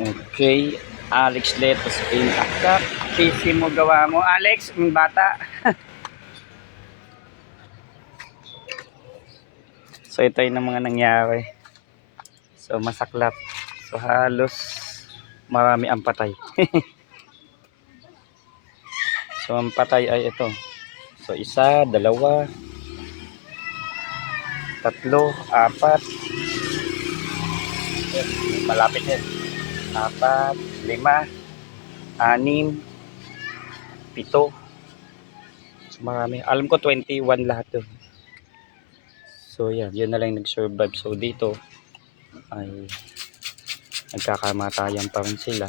Okay, Alex Letos in Akap. Sisi mo gawa mo, Alex, yung bata. So ito yung mga nangyari. So masaklap. So halos marami ang patay. So ang patay ay ito. So isa, dalawa, tatlo, apat. Malapit yan. Apat, lima, anim, pito. So marami. Alam ko 21 lahat to. So yan, yun na lang nag-survive. So dito ay nagkakamatayan pa rin sila.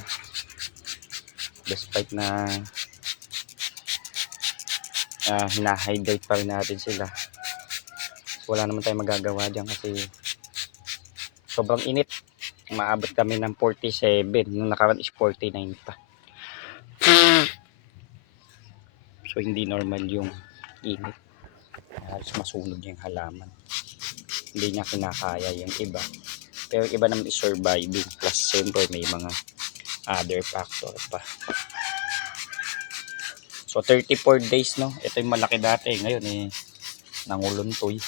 Despite na hina-hydrate pa rin natin sila. So, wala naman tayong magagawa dyan kasi sobrang init. Maabot kami ng 47. Nung nakaraan is 49 pa. So hindi normal yung init. Halos masunog yung halaman. Hindi niya kinakaya yung iba. Pero iba naman is surviving. Plus siyempre may mga other factor pa. So 34 days no. Ito yung malaki dati. Ngayon eh nanguluntoy.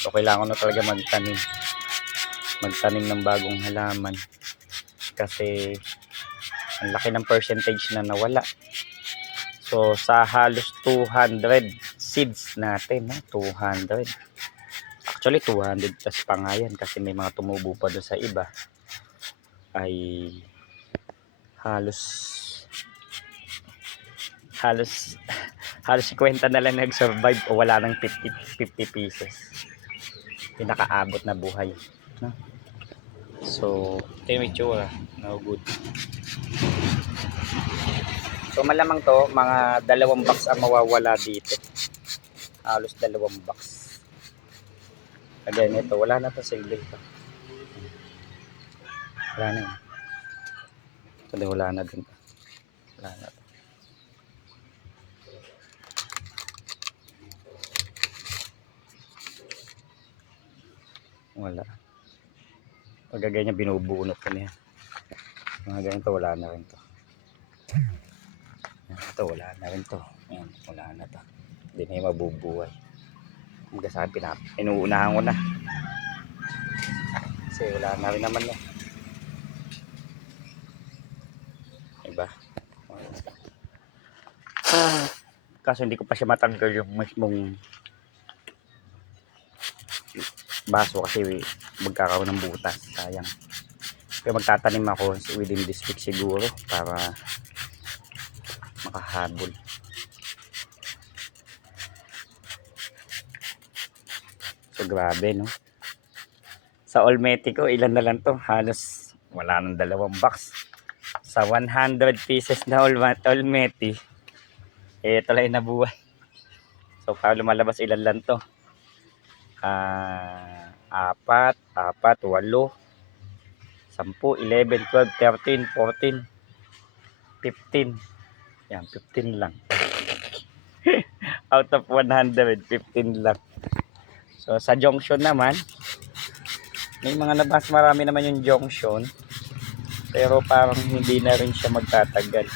So kailangan na talaga magtanim ng bagong halaman kasi ang laki ng percentage na nawala. So sa halos 200 seeds natin, 200. Actually 200 plus pa nga yan kasi may mga tumubo pa doon sa iba. Ay halos 50 na lang nag-survive o wala nang 50 pieces. Pinakaabot na buhay, no? So ito yung itsura, no good. So malamang to mga 2 box ang mawawala dito. Halos 2 box. Again ito wala na to silbi ito. Wala na yun. Ito wala na din. Wala na to. Wala. Pag ganyan binubunot ko niya. Mga ganito wala na rin to. Ito wala na rin to. Ayan, wala na to. Hindi na yung mabubuhay. Mga sabi inuunahan ko na. Kasi wala na rin naman yan. Diba? Kaso hindi ko pa siya matanggal yung mismong baso kasi magkakaroon ng butas. Sayang. Kaya magtatanim ako within this week siguro para makahabol. So grabe no. Sa Olmeti ko ilan na lang to, halos wala nang 2 box. Sa 100 pieces na Olmeti ito lang nabuhay. So para lumalabas ilan lang to, 4, 8, 8, 8, 10, 11, 12, 13, 14, 15. Yan, 15 lang. Out of 100, 15 lang. So sa junction naman, may mga mas marami naman yung junction. Pero parang hindi na rin siya magtatagal.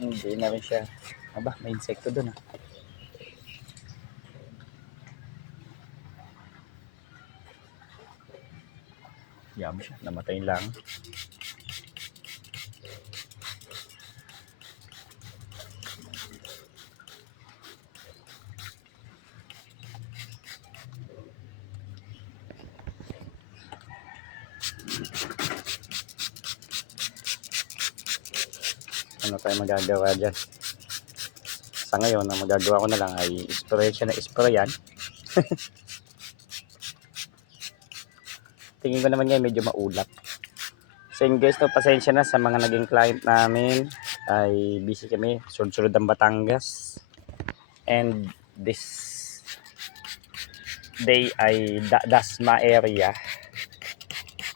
Hindi na rin siya. Aba, may insekto doon ah. Yam siya, namatay lang. Ano tayo magagawa dyan? Sa ngayon, ang magagawa ko na lang ay spray siya na sprayan. Tingin ko naman yan medyo maulap. So yun guys, no, pasensya na sa mga naging client namin. Ay busy kami, sunod-sunod ang Batangas. And this day ay Dasma area.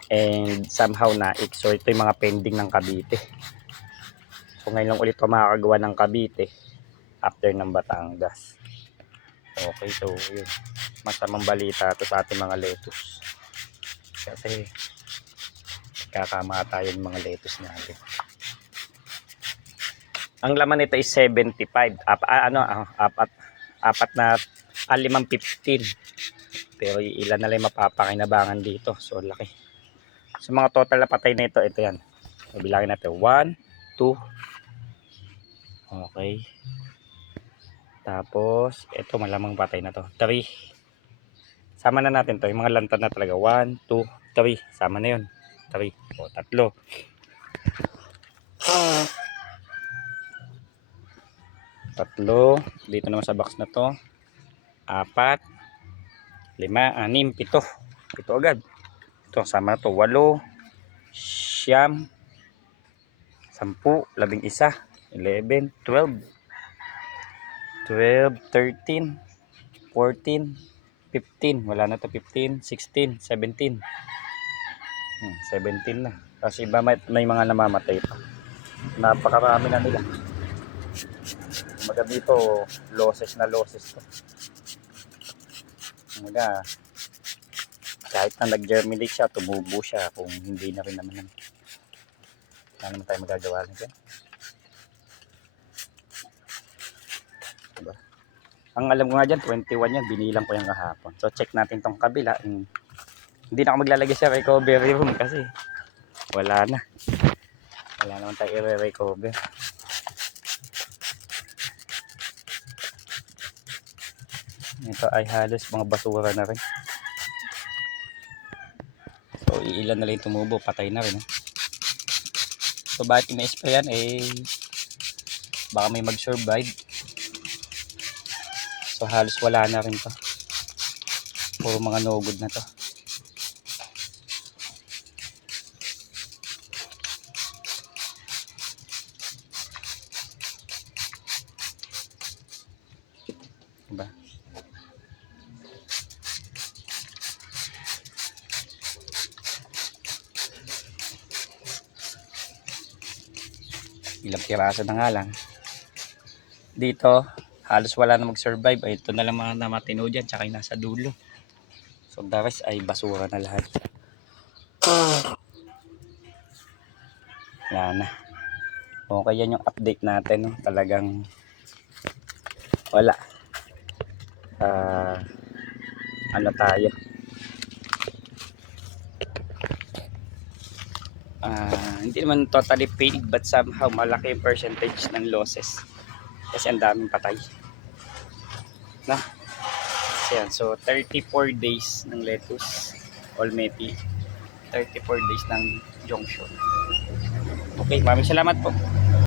And somehow naik. So ito yung mga pending ng Cavite. So ngayon lang ulit ako makakagawa ng Cavite. after ng Batangas. Okay, so yun. Masamang balita to sa ating mga lettuce. Kasi kakamata yung mga lettuce natin. Ang laman nito is 75. Apat na 5.15. Pero ilan na lang mapapakinabangan dito. So laki. So mga total na patay na ito yan. So, bilangin natin 1, 2. Okay. Tapos ito malamang patay na to. 3. Sama na natin to. Yung mga lantad na talaga. 1, 2, 3. Sama na yun. 3. O, 3. Tatlo. Dito naman sa box na to. 4, 5, 6, 7. 7 agad. Ito, sama na to. 8, 9, 10, 11, 11, 12, 13, 14, 15. Wala na to. 15, 16, 17. 17 na. Kasi iba may mga namamatay pa. Napakarami na nila. Kumaga dito, losses na losses to. Kumaga, kahit na nag-germinate siya, tumubo siya kung hindi na rin naman. Wala naman tayo magagawa nito. Diba? Ang alam ko nga dyan, 21 yan. Binilang ko yung kahapon. So, check natin tong kabila. Hindi na ako maglalagay sa recovery room kasi wala na. Wala naman tayo i-recover. Ito ay halos mga basura na rin. So, iilan na lang tumubo. Patay na rin. So, bakit ina-sprayan? Baka may mag-survive. So, halos wala na rin to. Puro mga no good na to. Diba? Ilang piraso na nga lang. Dito, halos wala na mag-survive. Ay, ito na lang mga namatino dyan. Tsaka yung nasa dulo. So, the rest ay basura na lahat. Yan na. Okay, yan yung update natin. No? Talagang wala. Ano tayo? Hindi naman totally paid but somehow malaki yung percentage ng losses kasi ang daming patay na. So 34 days ng lettuce Olmeti, 34 days ng junction. Okay, maraming salamat po.